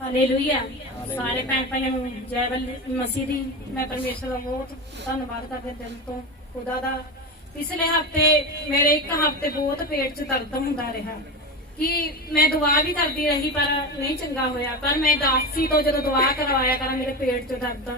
Hallelujah ਸਾਰੇ ਭੈਣ ਭਾਈਆਂ ਨੂੰ ਜੈ ਮਸੀਹ ਦੀ ਮੈਂ ਪਰਮੇਸ਼ਰ ਦਾ ਬਹੁਤ ਧੰਨਵਾਦ ਕਰਦੀ ਦਿਲ ਤੋਂ, ਖੁਦਾ ਦਾ। ਪਿਛਲੇ ਹਫ਼ਤੇ ਮੇਰੇ ਇੱਕ ਹਫ਼ਤੇ ਬਹੁਤ ਪੇਟ 'ਚ ਦਰਦ ਹੁੰਦਾ ਰਿਹਾ। ਕਿ ਮੈਂ ਦੁਆ ਵੀ ਕਰਦੀ ਰਹੀ ਪਰ ਨਹੀਂ ਚੰਗਾ ਹੋਇਆ। ਪਰ ਮੈਂ ਦਾਸੀ ਤੋਂ ਜਦੋਂ ਦੁਆ ਕਰਵਾਇਆ ਕਰਾਂ, ਮੇਰੇ ਪੇਟ 'ਚ ਦਰਦ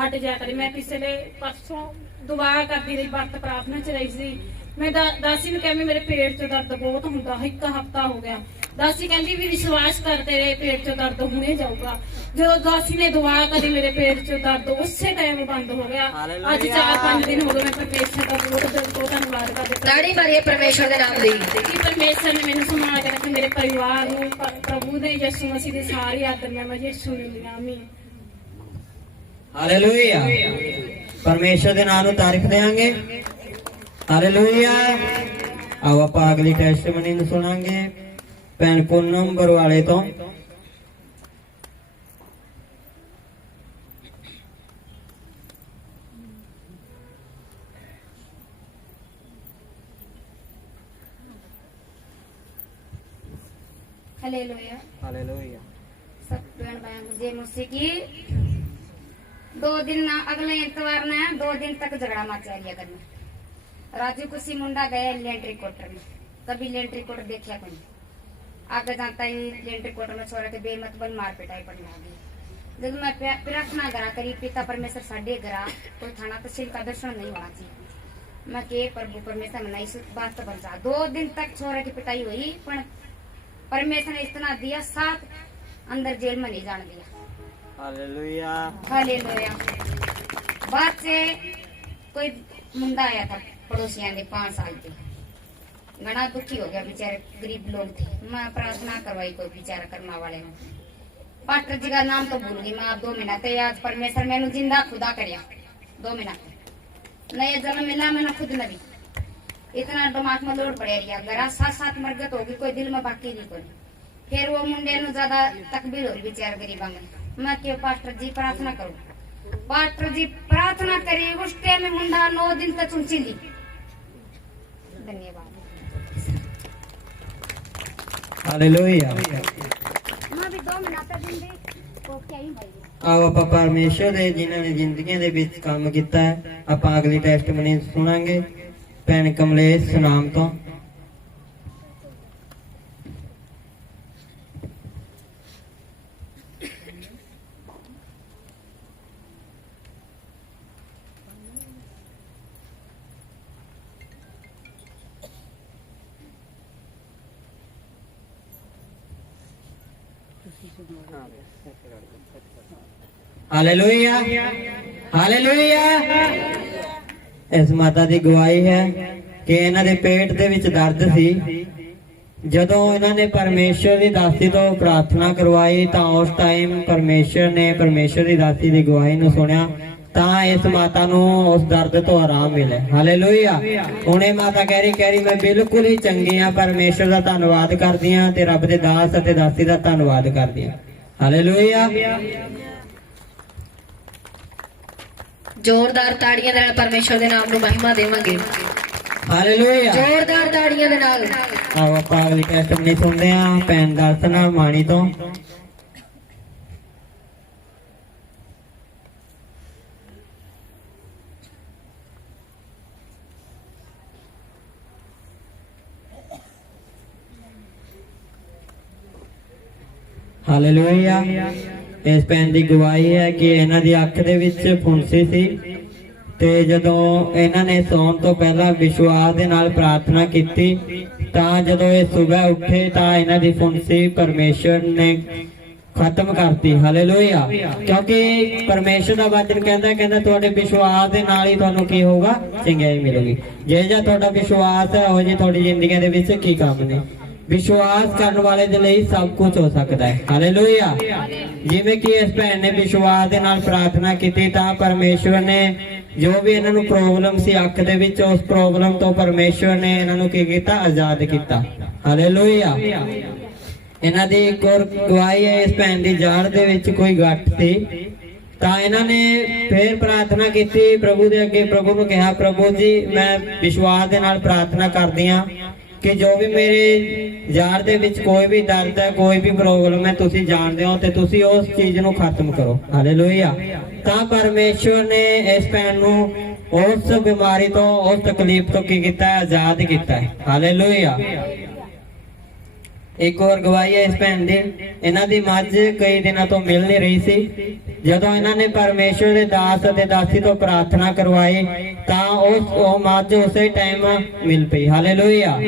ਹਟ ਜਾ ਕਰੇ। ਮੈਂ ਪਿਛਲੇ ਪਰਸੋਂ ਦੁਆ ਕਰਦੀ ਰਹੀ, ਵਰਤ ਪ੍ਰਾਰਥਨਾ 'ਚ ਰਹੀ ਸੀ। ਮੈਂ ਦਾ- ਦਾਸੀ ਨੂੰ ਕਿਹਾ ਵੀ ਮੇਰੇ ਪੇਟ 'ਚ ਦਰਦ ਬਹੁਤ ਹੁੰਦਾ ਇੱਕ ਹਫਤਾ ਹੋ ਗਿਆ। ਦਾਸੀ ਕਹਿੰਦੀ ਵੀ ਵਿਸ਼ਵਾਸ ਕਰ ਤੇਰੇ ਪੇਟ 'ਚ ਦਰਦ ਹੁਣੇ ਜਾਊਗਾ। ਜਦੋਂ ਦਾਸੀ ਨੇ ਦੁਆ ਕਰੀ ਮੇਰੇ ਪੇਟ 'ਚ ਦਰਦ ਉਸੇ ਟਾਈਮ ਬੰਦ ਹੋ ਗਿਆ। ਅੱਜ 4-5 ਦਿਨ ਹੋ ਗਏ ਮੈਂ ਪਰਮੇਸ਼ਰ ਦਾ ਬਹੁਤ ਦਿਲ ਤੋਂ ਧੰਨਵਾਦ ਕਰਦੀ ਹਾਂ। ਤਾੜੀ ਮਾਰੀਏ ਪਰਮੇਸ਼ਵਰ ਦੇ ਨਾਮ ਦੀ। ਕਿ ਪਰਮੇਸ਼ਰ ਨੇ ਮੈਨੂੰ ਕੇ ਰੱਖਿਆ ਮੇਰੇ ਪਰਿਵਾਰ ਨੂੰ ਪ੍ਰਭੂ ਦੇ ਯਿਸੂ ਮਸੀਹ ਦੀ ਸਾਰੀ ਆਦਰਮਿਆ ਮੈਂ ਯਿਸੂ ਨੂੰ ਲਿਆ ਆਮੀਨ। ਹਾਲੇਲੂਇਆ ਪਰਮੇਸ਼ਰ ਦੇ ਨਾਮ ਨੂੰ ਤਾਰੀਫ ਦੇਵਾਂਗੇ ਹਾਲੇਲੂਇਆ ਆਓ ਆਪਾਂ ਅਗਲੀ ਟੈਸਟਮਨੀ ਨੂੰ ਸੁਣਾਂਗੇ। ਭੈਣ ਕੋ ਨੰਬਰ ਵਾਲੇ ਤੋਂ। Haleluya. Haleluya. ਸਤਿਗੁਰਾਂ ਵਾਂਗ ਜੇ ਮੁਸਕੀ ਦੋ ਦਿਨ ਨਾ ਅਗਲੇ ਇਤਵਾਰ ਨਾ ਦੋ ਦਿਨ ਤੱਕ ਝਗੜਾ ਮਚਾ ਲਿਆ ਕਰਨਾ। राजू कुशी मुंडा गया लेंट्री क्वार्टर में। कभी लेंट्री क्वार्टर देखा कोई? आगे तो जानता है लेंट्री क्वार्टर में छोड़ा के बेमत बन मार पिटाई पड़ने लगी जब मैं प्रार्थना करा करी पिता परमेश्वर साढ़े करा कोई थाना तो तहसील का दर्शन नहीं होना चाहिए मैं के प्रभु परमेश्वर मना इस बात तो बचा दो दिन तक छोरा की पिटाई हुई पर परमेश्वर ने इतना दिया साथ अंदर जेल में नहीं जान दिया। हालेलुया। हालेलुया। बात से कोई मुंडा आया था। पड़ोसियों के पांच साल के घना दुखी हो गया बेचारे गरीब लोग थे मैं प्रार्थना करवाई कोई बेचारा कर्मा वाले में पास्टर जी का नाम तो भूल गई मैं आप दो मिनट है आज परमेश्वर मैंने जिंदा खुदा करया दो मिनट नया जन्म मिला मैंने खुद नबी इतना दिमाग में लोड पड़े रिया गरा साथ साथ मरगत होगी कोई दिल में बाकी नहीं कोई फिर वो मुंडे नु ज्यादा तकबीर हो रही बेचारे गरीबा में मैं क्यों पास्टर जी प्रार्थना करूं पास्टर जी प्रार्थना करी उस टाइम में मुंडा नौ दिन तक सुनची ली धन्यवाद ਹਾਲੇਲੂਇਆ मैं भी दो मिनट दिन दी तो क्या ही भाई ਆਓ ਆਪਾਂ ਪਰਮੇਸ਼ਰ ਦੇ ਜਿਨ੍ਹਾਂ ਨੇ ਜ਼ਿੰਦਗੀਆਂ ਦੇ ਵਿੱਚ ਕੰਮ ਕੀਤਾ ਹੈ ਆਪਾਂ ਅਗਲੀ ਟੈਸਟਮਨੀ ਸੁਣਾਂਗੇ ਭੈਣ ਕਮਲੇਸ਼ ਸੁਨਾਮ ਤੋਂ ਹਾਲੇਲੂਇਆ ਹਾਲੇਲੂਇਆ ਇਸ ਮਾਤਾ ਦੀ ਗਵਾਹੀ ਹੈ ਕਿ ਇਹਨਾਂ ਦੇ ਪੇਟ ਦੇ ਵਿੱਚ ਦਰਦ ਸੀ। ਜਦੋਂ ਇਹਨਾਂ ਨੇ ਪਰਮੇਸ਼ਰ ਦੀ ਦਾਸੀ ਤੋਂ ਪ੍ਰਾਰਥਨਾ ਕਰਵਾਈ ਤਾਂ ਉਸ ਟਾਈਮ ਪਰਮੇਸ਼ਰ ਨੇ ਪਰਮੇਸ਼ਰ ਦੀ ਦਾਸੀ ਦੀ ਗਵਾਹੀ ਨੂੰ ਸੁਣਿਆ। ਤਾਂ ਇਸ ਮਾਤਾ ਨੂੰ ਉਸ ਦਰਦ ਤੋਂ ਆਰਾਮ ਮਿਲਿਆ ਹਾਲੇਲੂਇਆ ਹੁਣ ਮਾਤਾ ਕਹਿ ਰਹੀ ਕਹਿ ਰਹੀ ਮੈਂ ਬਿਲਕੁਲ ਹੀ ਚੰਗੀ ਆ ਪਰਮੇਸ਼ਰ ਦਾ ਧੰਨਵਾਦ ਕਰਦੀ ਆ ਤੇ ਰੱਬ ਦੇ ਦਾਸ ਅਤੇ ਦਾਸੀ ਦਾ ਧੰਨਵਾਦ ਕਰਦੀ ਆ ਹਾਲੇਲੂਇਆ ਜ਼ੋਰਦਾਰ ਤਾੜੀਆਂ ਦੇ ਨਾਲ ਪਰਮੇਸ਼ਵਰ ਦੇ ਨਾਮ ਨੂੰ ਮਹਿਮਾ ਦੇਵਾਂਗੇ। ਹਾਲੇਲੂਇਆ ਜ਼ੋਰਦਾਰ ਤਾੜੀਆਂ ਦੇ ਨਾਲ। ਆਓ ਆਪਾਂ ਅਗਲੀ ਟੈਸਟਮਨੀ ਸੁਣਦੇ ਆ ਭੈਣ ਦਰਸ਼ਨਾ ਮਾਣੀ ਤੋਂ। ਹਾਲੇਲੂਇਆ ਇਸ ਭੈਣ ਦੀ ਗਵਾਹੀ ਹੈ ਕਿ ਇਹਨਾਂ ਦੀ ਅੱਖ ਦੇ ਵਿੱਚ ਫੁੰਸੀ ਸੀ ਤੇ ਜਦੋਂ ਇਹਨਾਂ ਨੇ ਸੌਣ ਤੋਂ ਪਹਿਲਾਂ ਵਿਸ਼ਵਾਸ ਦੇ ਨਾਲ ਪ੍ਰਾਰਥਨਾ ਕੀਤੀ, ਤਾਂ ਜਦੋਂ ਇਹ ਸਵੇਰ ਉੱਠੇ, ਤਾਂ ਇਹਨਾਂ ਦੀ ਫੁੰਸੀ ਪਰਮੇਸ਼ਰ ਨੇ ਖਤਮ ਕਰਤੀ। ਹਾਲੇਲੂਇਆ ਕਿਉਂਕਿ ਪਰਮੇਸ਼ਰ ਦਾ ਵਚਨ ਕਹਿੰਦਾ ਕਹਿੰਦਾ ਤੁਹਾਡੇ ਵਿਸ਼ਵਾਸ ਦੇ ਨਾਲ ਹੀ ਤੁਹਾਨੂੰ ਕੀ ਹੋਊਗਾ? ਚੰਗਿਆਈ ਮਿਲੇਗੀ। ਜੇ ਜਾਂ ਤੁਹਾਡਾ ਵਿਸ਼ਵਾਸ ਹੈ, ਉਹ ਜੀ ਤੁਹਾਡੀ ਜ਼ਿੰਦਗੀ ਦੇ ਵਿੱਚ ਕੀ ਕੰਮ ਨੇ? ਵਿਸ਼ਵਾਸ ਕਰਨ ਵਾਲੇ ਦੇ ਲਈ ਸਭ ਕੁਝ ਹੋ ਸਕਦਾ ਹੈ। ਹਾਲੇਲੂਇਆ ਜਿਵੇਂ ਕਿ ਇਸ ਭੈਣ ਨੇ ਵਿਸ਼ਵਾਸ ਦੇ ਨਾਲ ਪ੍ਰਾਰਥਨਾ ਕੀਤੀ ਤਾਂ ਪਰਮੇਸ਼ਵਰ ਨੇ ਜੋ ਵੀ ਇਹਨਾਂ ਨੂੰ ਪ੍ਰੋਬਲਮ ਸੀ, ਅੱਖ ਦੇ ਵਿੱਚ ਉਸ ਪ੍ਰੋਬਲਮ ਤੋਂ ਪਰਮੇਸ਼ਵਰ ਨੇ ਇਹਨਾਂ ਨੂੰ ਕੀ ਕੀਤਾ? ਆਜ਼ਾਦ ਕੀਤਾ। ਹਾਲੇਲੂਇਆ ਇਹਨਾਂ ਦੀ ਇੱਕ ਹੋਰ ਗਵਾਹੀ ਹੈ, ਇਸ ਭੈਣ ਦੀ ਜਾੜ ਦੇ ਵਿੱਚ ਕੋਈ ਗੱਠ ਸੀ। ਤਾਂ ਇਹਨਾਂ ਨੇ ਫੇਰ ਪ੍ਰਾਰਥਨਾ ਕੀਤੀ, ਪ੍ਰਭੂ ਦੇ ਅੱਗੇ ਪ੍ਰਭੂ ਨੂੰ ਕਿਹਾ, ਪ੍ਰਭੂ ਜੀ, ਮੈਂ ਵਿਸ਼ਵਾਸ ਦੇ ਨਾਲ ਪ੍ਰਾਰਥਨਾ ਕਰਦੀ ਹਾਂ। ਕਿ ਜੋ ਵੀ ਮੇਰੇ ਯਾਰ ਦੇ ਵਿੱਚ ਕੋਈ ਵੀ ਦਰਦ ਹੈ, ਕੋਈ ਵੀ ਪ੍ਰੋਬਲਮ ਹੈ, ਤੁਸੀਂ ਜਾਣਦੇ ਹੋ ਤੇ ਤੁਸੀਂ ਉਸ ਚੀਜ਼ ਨੂੰ ਖਤਮ ਕਰੋ। ਹਾਲੇਲੂਇਆ ਤਾਂ ਪਰਮੇਸ਼ਵਰ ਨੇ ਇਸ ਭੈਣ ਨੂੰ ਉਸ ਬਿਮਾਰੀ ਤੋਂ, ਉਸ ਤਕਲੀਫ ਤੋਂ ਕੀ ਕੀਤਾ? ਹੈ ਆਜ਼ਾਦ ਕੀਤਾ ਹੈ। ਹਾਲੇਲੂਇਆ ਇੱਕ ਹੋਰ ਗਵਾਹੀ ਹੈ ਇਸ ਭੈਣ ਦੀ। ਇਹਨਾਂ ਦੀ ਮੱਝ ਕਈ ਦਿਨਾਂ ਤੋਂ ਮਿਲ ਨਹੀਂ ਰਹੀ ਸੀ। ਜਦੋਂ ਇਹਨਾਂ ਨੇ ਪਰਮੇਸ਼ਵਰ ਦੇ ਦਾਸ ਅਤੇ ਦਾਸੀ ਤੋਂ ਪ੍ਰਾਰਥਨਾ ਕਰਵਾਈ, ਤਾਂ ਉਸ ਉਹ ਮੱਝ ਉਸੇ ਟਾਈਮ ਮਿਲ ਪਈ। ਹਾਲੇਲੂਇਆ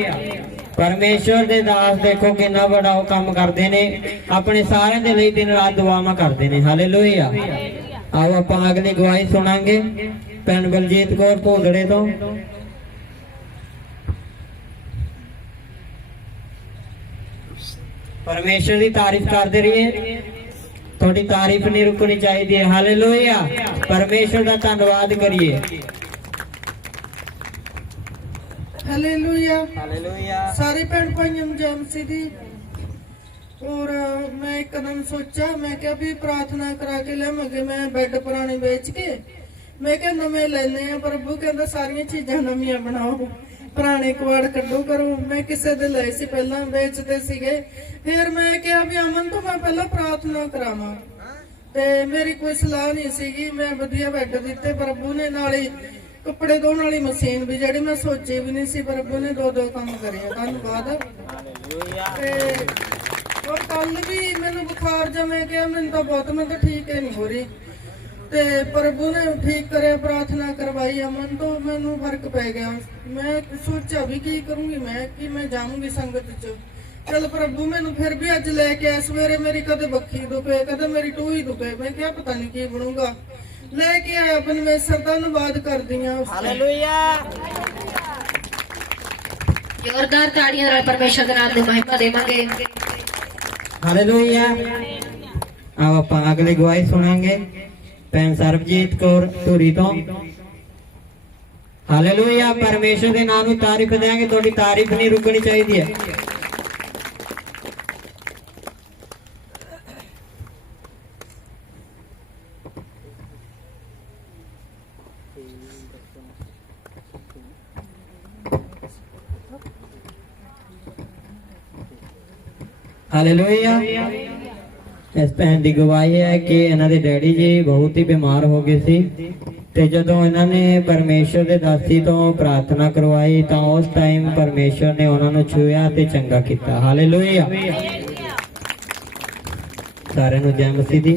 ਪਰਮੇਸ਼ਵਰ ਦੇ ਦਾਸ ਦੇਖੋ ਕਿੰਨਾ ਵੱਡਾ ਉਹ ਕੰਮ ਕਰਦੇ ਨੇ। ਆਪਣੇ ਸਾਰਿਆਂ ਦੇ ਲਈ ਦਿਨ ਰਾਤ ਦੁਆਵਾਂ ਕਰਦੇ ਨੇ। ਹਾਲੇਲੂਇਆ ਆਓ ਆਪਾਂ ਅਗਲੀ ਗਵਾਹੀ ਸੁਣਾਂਗੇ। ਭੈਣ ਬਲਜੀਤ ਕੌਰ ਭੋਗੜੇ ਤੋਂ। ਪਰਮੇਸ਼ਰ ਦੀ ਤਾਰੀਫ ਕਰਦੇ ਰਹੀਏ। ਤੁਹਾਡੀ ਤਾਰੀਫ ਨਹੀਂ ਰੁਕਣੀ ਚਾਹੀਦੀ ਹੈ। ਹਾਲੇਲੂਇਆ ਪਰਮੇਸ਼ਰ ਦਾ ਧੰਨਵਾਦ ਕਰੀਏ। ਹਾਲੇਲੂਇਆ ਹਾਲੇਲੂਇਆ ਸਾਰੇ ਭੈਣ ਭਾਈਆਂ ਨੂੰ ਜੈ ਮਸੀਹ ਦੀ। ਔਰ ਮੈਂ ਇੱਕਦਮ ਸੋਚਿਆ ਮੈਂ ਕਿਹਾ ਵੀ ਪ੍ਰਾਰਥਨਾ ਕਰਾ ਕੇ ਲਿਆਵਾਂਗੇ ਮੈਂ ਬੈੱਡ ਪੁਰਾਣੇ ਵੇਚ ਕੇ ਮੈਂ ਕਿਹਾ ਨਵੇਂ ਲੈਣੇ ਆ ਪ੍ਰਭੂ ਕਹਿੰਦਾ ਸਾਰੀਆਂ ਚੀਜ਼ਾਂ ਨਵੀਆਂ ਬਣਾਓ। ਪੁਰਾਣੇ ਕੁਆੜ ਕੱਢੋ ਕਰੋ। ਮੈਂ ਕਿਸੇ ਦੇ ਲਏ ਸੀ, ਪਹਿਲਾਂ ਵੇਚਦੇ ਸੀਗੇ। ਫਿਰ ਮੈਂ ਕਿਹਾ ਵੀ ਅਮਨ ਤੋਂ ਮੈਂ ਪਹਿਲਾਂ ਪ੍ਰਾਰਥਨਾ ਕਰਾਵਾਂ। ਤੇ ਮੇਰੀ ਕੋਈ ਸਲਾਹ ਨਹੀਂ ਸੀਗੀ। ਮੈਂ ਵਧੀਆ ਬੈੱਡ ਦਿੱਤੇ ਪ੍ਰਭੂ ਨੇ ਨਾਲ ਹੀ ਕੱਪੜੇ ਧੋਣ ਵਾਲੀ ਮਸ਼ੀਨ ਵੀ ਜਿਹੜੀ ਮੈਂ ਸੋਚੀ ਵੀ ਨਹੀਂ ਸੀ ਪ੍ਰਭੂ ਨੇ ਦੋ ਦੋ ਕੰਮ ਕਰੇ ਧੰਨਵਾਦ। ਤੇ ਔਰ ਕੱਲ ਵੀ ਮੈਨੂੰ ਬੁਖਾਰ ਜਮੇ ਗਿਆ ਮੈਨੂੰ ਤਾਂ ਬਹੁਤ ਮੈਂ ਤਾਂ ਠੀਕ ਹੀ ਨਹੀਂ ਹੋ ਰਹੀ। ਤੇ ਪ੍ਰਭੂ ਨੇ ਠੀਕ ਕਰਿਆ ਪ੍ਰਾਰਥਨਾ ਕਰਵਾਈ ਅਮਨ ਤੋਂ ਮੈਨੂੰ ਫ਼ਰਕ ਪੈ ਗਿਆ। ਮੈਂ ਸੋਚਿਆ ਵੀ ਕੀ ਕਰੂੰਗੀ ਮੈਂ ਕਿ ਮੈਂ ਜਾਵਾਂਗੀ ਸੰਗਤ ਚ। ਚਲ ਪ੍ਰਭੂ ਮੈਨੂੰ ਫਿਰ ਵੀ ਅੱਜ ਲੈ ਕੇ ਆ ਸਵੇਰੇ ਮੇਰੀ ਕਦੇ ਬੱਖੀ ਦੁਖੇ ਕਦੇ ਮੇਰੀ ਟੂਹੀ ਦੁਖੇ ਮੈਂ ਕਿਹਾ ਪਤਾ ਨਹੀਂ ਕੀ ਬਣੂਗਾ। ਲੈ ਕੇ ਆਇਆ ਪਰਮੇਸ਼ਰ ਦਾ ਧੰਨਵਾਦ ਕਰਦੀ ਆ ਜ਼ੋਰਦਾਰ ਤਾੜੀਆਂ ਦੇ ਨਾਲ ਪਰਮੇਸ਼ਰ ਦੇ ਨਾਮ ਦੀ ਮਹਿਮਾ ਦੇਵਾਂਗੇ। ਹਾਲੇਲੂਇਆ। ਆਓ ਆਪਾਂ ਅਗਲੀ ਗਵਾਹੀ ਸੁਣਾਂਗੇ। ਭੈਣ ਸਰਬਜੀਤ ਕੌਰ ਧੂਰੀ ਤੋਂ। ਹਾਲੇਲੂਇਆ, ਪਰਮੇਸ਼ਰ ਦੇ ਨਾਮ ਨੂੰ ਤਾਰੀਫ ਦੇਾਂਗੇ ਤੁਹਾਡੀ ਤਾਰੀਫ ਨਹੀਂ ਰੁਕਣੀ ਚਾਹੀਦੀ ਹੈ। ਹਾਲੇਲੂਇਆ। ਇਸ ਭੈਣ ਦੀ ਗਵਾਹੀ ਹੈ ਕਿ ਇਹਨਾਂ ਦੇ ਡੈਡੀ ਜੀ ਬਹੁਤ ਹੀ ਬਿਮਾਰ ਹੋ ਗਏ ਸੀ ਤੇ ਜਦੋਂ ਇਹਨਾਂ ਨੇ ਪਰਮੇਸ਼ਰ ਦੇ ਦਾਸੀ ਤੋਂ ਪ੍ਰਾਰਥਨਾ ਕਰਵਾਈ ਤਾਂ ਉਸ ਟਾਈਮ ਪਰਮੇਸ਼ਰ ਨੇ ਉਹਨਾਂ ਨੂੰ ਛੂਇਆ ਤੇ ਚੰਗਾ ਕੀਤਾ। ਹਾਲੇਲੂਇਆ ਸਾਰਿਆਂ ਨੂੰ ਜੈ ਮਸੀਹ ਦੀ।